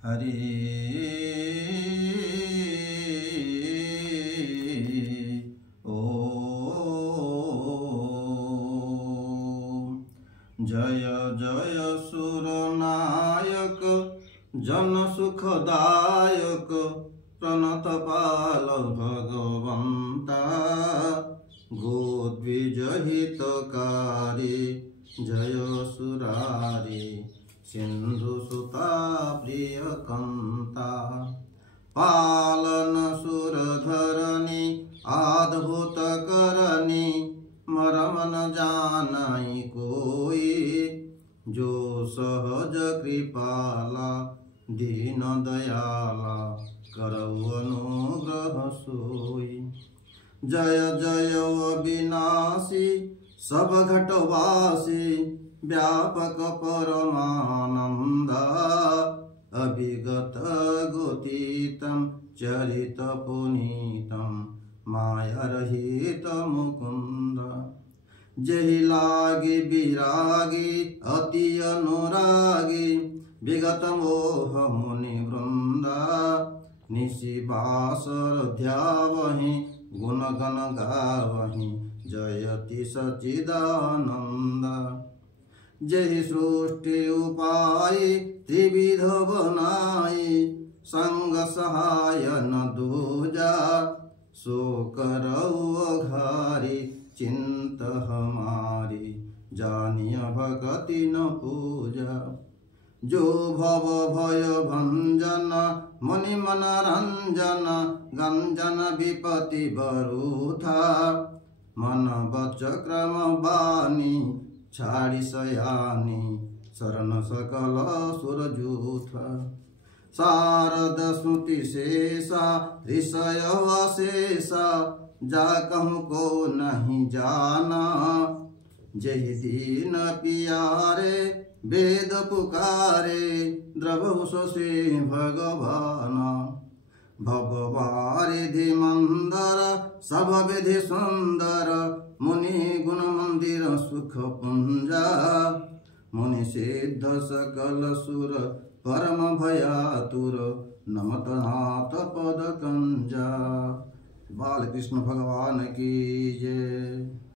हरि ओम। जय जय सुरनायक जन सुखदायक प्रणत पाल भगवंता गोद्विजहितकारी जय सुरारी सिंधु सुता प्रियकंता पालन सुरधरणी अद्भुत करणी मरम न जानई कोई जो सहज कृपाला दीन दयाला करऊ अनुग्रह सोई। जय जय अविनाशी सब घटवासी व्यापक परमानंदा अभिगत गोतीतम चरित पुनीतम माया रहित मुकुंद। जहि लागी विरागी अति अनुरागी विगत मोह मुनि वृंदा निशिबासर ध्यावहि गुण गण गावहि जयति सच्चिदानंद। जहि सृष्टि उपाय त्रिविध बनाई संग सहाय न दूजा सो करऊ अघारी चिंत हमारी जानिय भगति न पूजा। जो भव भय भंजन मुनि मन रंजन गंजन विपति बरूथा मन बच क्रम बानी छाड़ी सयानी शरण सकल सुरजूथ। शारद स्मृति शेषा ऋषय अशेषा जा कहूँ को नहीं जाना जहि दीन पियारे वेद पुकारे द्रवहु से भगवान। भववारिधि मंदर सब विधि सुंदर मुनि गुण मंदिर सुख पुंजा मुनि सिद्ध सकल सुर परम भयातुर नमत नाथ पद कंजा। बालकृष्ण भगवान की जय।